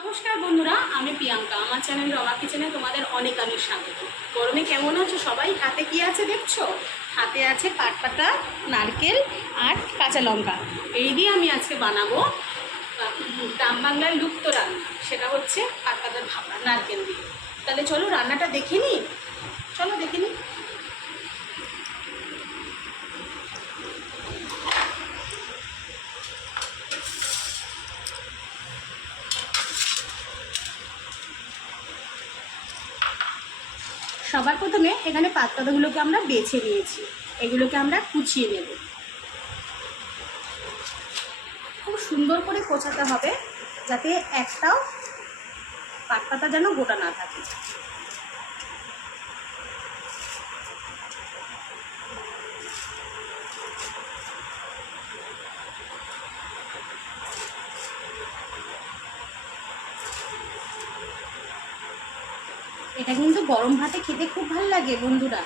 নমস্কার বন্ধুরা, আমি প্রিয়াঙ্কা। আমার চ্যানেল রমা কিচেনে তোমাদের অনেক অনেক স্বাগত। গরমে কেমন আছো সবাই? হাতে কি আছে দেখছো? হাতে আছে পাটপাতা, নারকেল আর কাঁচা লঙ্কা। এই দিয়ে আমি আজকে বানাবো গ্রাম বাংলার লুপ্ত রান্না। সেটা হচ্ছে পাটপাতার ভাপা নারকেল দিয়ে। তাহলে চলো রান্নাটা দেখে নিই। চলো দেখে নিই। সবার প্রথমে এখানে পাটপাতাগুলোকে আমরা বেছে নিয়েছি। এগুলোকে আমরা কুচিয়ে নেব। খুব সুন্দর করে কোচাতে হবে, যাতে একটাও পাটপাতা যেন গোটা না থাকে। এটা কিন্তু গরম ভাতে খেতে খুব ভালো লাগে বন্ধুরা।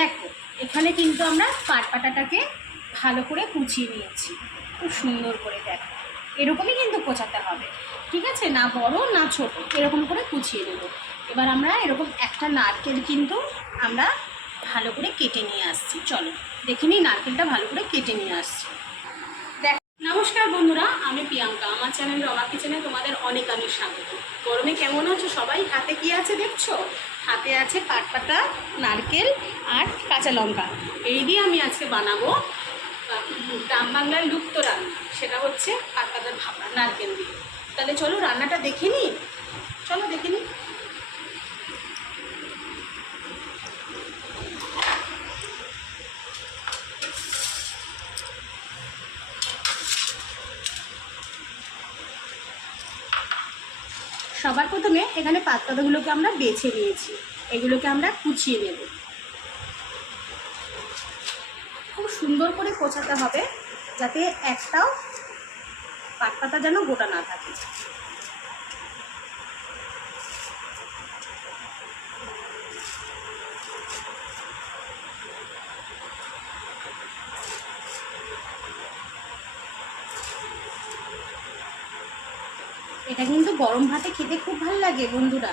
দেখো, এখানে কিন্তু আমরা পাটপাতাটাকে ভালো করে কুচিয়ে নিয়েছি। খুব সুন্দর করে দেখো, এরকমই কিন্তু কোচাতে হবে, ঠিক আছে? না বড় না ছোট, এরকম করে কুচিয়ে নেব। এবার আমরা এরকম একটা নারকেল কিন্তু আমরা ভালো করে কেটে নিয়ে আসছি। চলো দেখে নিই নারকেলটা ভালো করে কেটে নিয়ে আসছি। নমস্কার বন্ধুরা, আমি প্রিয়াঙ্কা। আমার চ্যানেল রমা কিচেনে তোমাদের অনেক অনেক স্বাগত। গরমে কেমন আছো সবাই? হাতে কি আছে দেখছো? হাতে আছে পাটপাতা, নারকেল আর কাঁচা লঙ্কা। এই দিয়ে আমি আজকে বানাবো গ্রাম বাংলার লুপ্ত রান্না। সেটা হচ্ছে পাটপাতার ভাপা নারকেল দিয়ে। তাহলে চলো রান্নাটা দেখে নিই। চলো দেখে নিই। সবার প্রথমে এখানে পাটপাতাগুলোকে আমরা বেছে নিয়েছি। এগুলোকে আমরা কুচিয়ে নেব। খুব সুন্দর করে কোচাতে হবে, যাতে একটাও পাটপাতা যেন গোটা না থাকে। এটা কিন্তু গরম ভাতে খেতে খুব ভালো লাগে বন্ধুরা।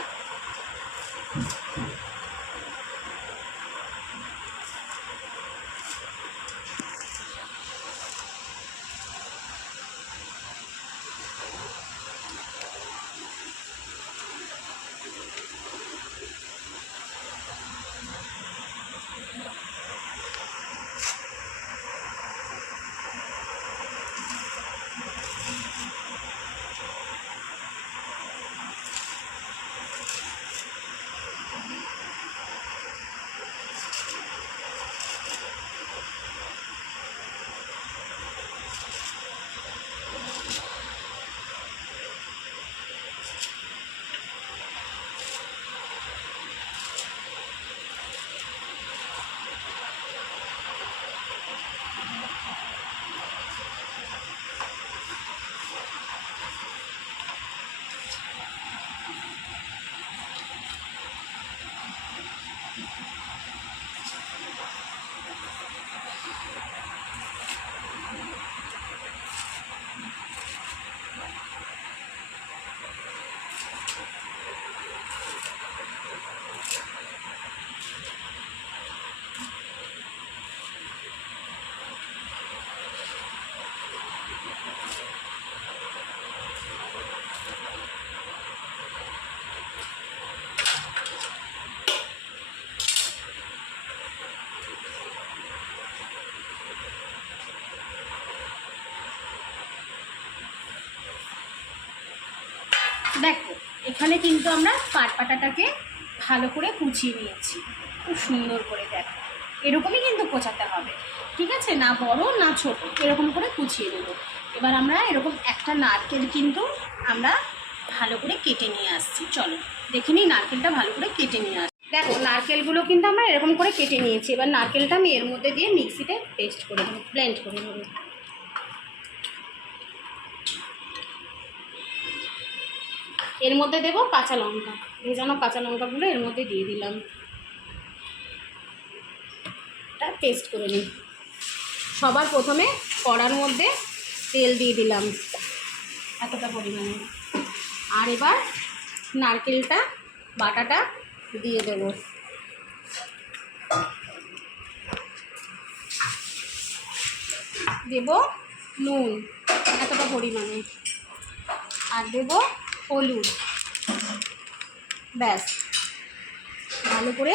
দেখো এখানে কিন্তু আমরা পাটাটাকে ভালো করে কুচিয়ে নিয়েছি, খুব সুন্দর করে। দেখো এরকমই কিন্তু কোচাতে হবে, ঠিক আছে? না বড় না ছোট, এরকম করে কুচিয়ে নেব। এবার আমরা এরকম একটা নারকেল কিন্তু আমরা ভালো করে কেটে নিয়ে আসছি। চলো দেখে নিই নারকেলটা ভালো করে কেটে নিয়ে আসছি। দেখো নারকেলগুলো কিন্তু আমরা এরকম করে কেটে নিয়েছি। এবার নারকেলটা আমি এর মধ্যে দিয়ে মিক্সিতে পেস্ট করে দেবো, ব্লেন্ড করে নেব। এর মধ্যে দেবো কাঁচা লঙ্কা, ভেজানো কাঁচা লঙ্কাগুলো এর মধ্যে দিয়ে দিলাম, এটা পেস্ট করে নিই। সবার প্রথমে কড়ার মধ্যে তেল দিয়ে দিলাম এতটা পরিমাণে, আর এবার নারকেলটা বাটাটা দিয়ে দেব। দেব নুন এতটা পরিমাণে, আর দেব হলুদ। ব্যাস ভালো করে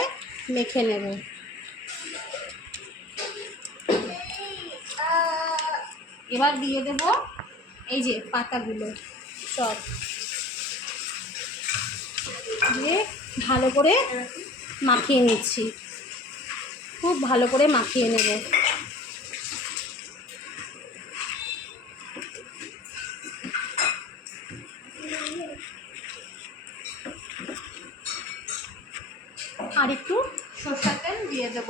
মেখে নেব। এবার দিয়ে দেব এই যে পাতাগুলো সব দিয়ে ভালো করে মাখিয়ে নিচ্ছি, খুব ভালো করে মাখিয়ে নেব। আর একটু সরষের তেল দিয়ে দেব।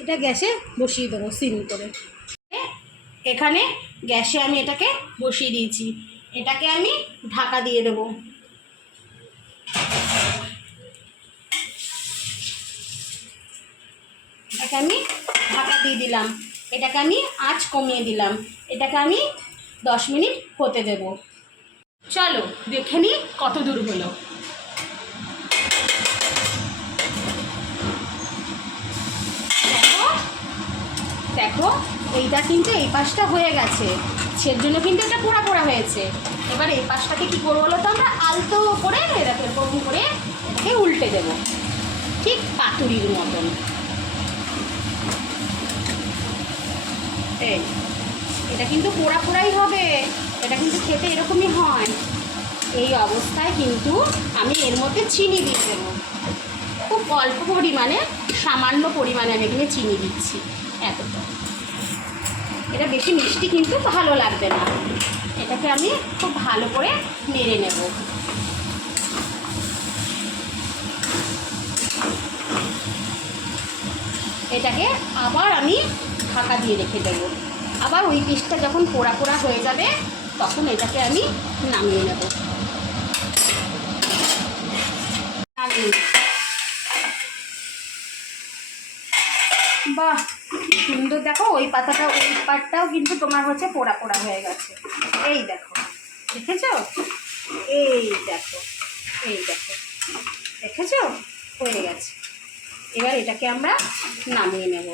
এটা গ্যাসে বসিয়ে দেবো সিম করে। এখানে গ্যাসে আমি এটাকে বসিয়ে দিয়েছি, এটাকে আমি ঢাকা দিয়ে দেবো। এটাকে আমি ঢাকা দিয়ে দিলাম, এটাকে আমি আঁচ কমিয়ে দিলাম, এটাকে আমি 10 মিনিট হতে দেব। চলো দেখে নিই কত দূর হলো। দেখো দেখো এইটা কিন্তু এই পাশটা হয়ে গেছে, সেজন্য কিন্তু এটা পোড়া পোড়া হয়েছে। এবার এই পাশটাকে কী করবো বলো তো, আমরা আলতো করে এরকম করে এটাকে উল্টে দেবো, ঠিক পাতুরির মতন। এই এটা কিন্তু পোড়া পোড়াই হবে, এটা কিন্তু খেতে এরকমই হয়। এই অবস্থায় কিন্তু আমি এর মধ্যে চিনি দিয়ে দেবো, খুব অল্প পরিমাণে, সামান্য পরিমাণে আমি এখানে চিনি দিচ্ছি, এতটা। এটা বেশি মিষ্টি কিন্তু ভালো লাগবে না। এটাকে আমি খুব ভালো করে নেড়ে নেব। এটাকে আবার আমি ঢাকা দিয়ে রেখে দেবো। আবার ওই পিসটা যখন পোড়া পোড়া হয়ে যাবে তখন এটাকে আমি নামিয়ে নেব। বাহ সুন্দর, দেখো ওই পাতাটা ওই পাটটাও কিন্তু তোমার হচ্ছে পোড়া পোড়া হয়ে গেছে। এই দেখো, দেখেছো? এই দেখো, এই দেখো, দেখেছো? হয়ে গেছে। এবার এটাকে আমরা নামিয়ে নেব।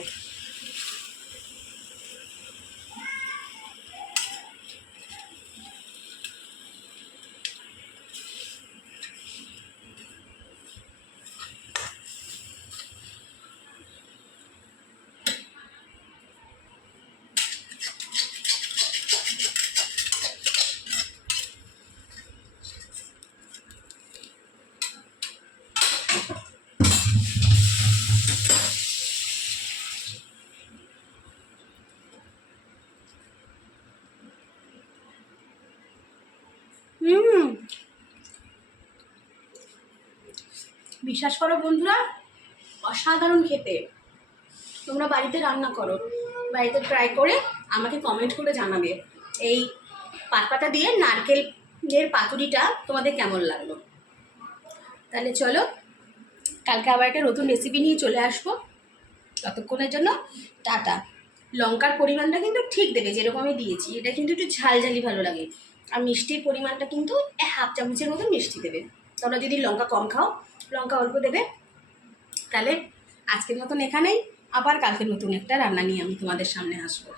বিশ্বাস করো বন্ধুরা, অসাধারণ খেতে। তোমরা বাড়িতে রান্না করো, বাড়িতে ট্রাই করে আমাকে কমেন্ট করে জানাবে এই পাতা দিয়ে নারকেলের পাতুরিটা তোমাদের কেমন লাগলো। তাহলে চলো কালকে আবার একটা নতুন রেসিপি নিয়ে চলে আসবো। ততক্ষণের জন্য টাটা। লঙ্কার পরিমাণটা কিন্তু ঠিক দেবে, যেরকম আমি দিয়েছি। এটা কিন্তু একটু ঝালঝালি ভালো লাগে, আর মিষ্টির পরিমাণটা কিন্তু 1/2 চামচের মতো মিষ্টি দেবে। তোমরা যদি লঙ্কা কম খাও, লঙ্কা অল্প দেবে। তাহলে আজকের মতন এখানেই, আবার কালকে নতুন একটা রান্না নিয়ে আমি তোমাদের সামনে আসবো।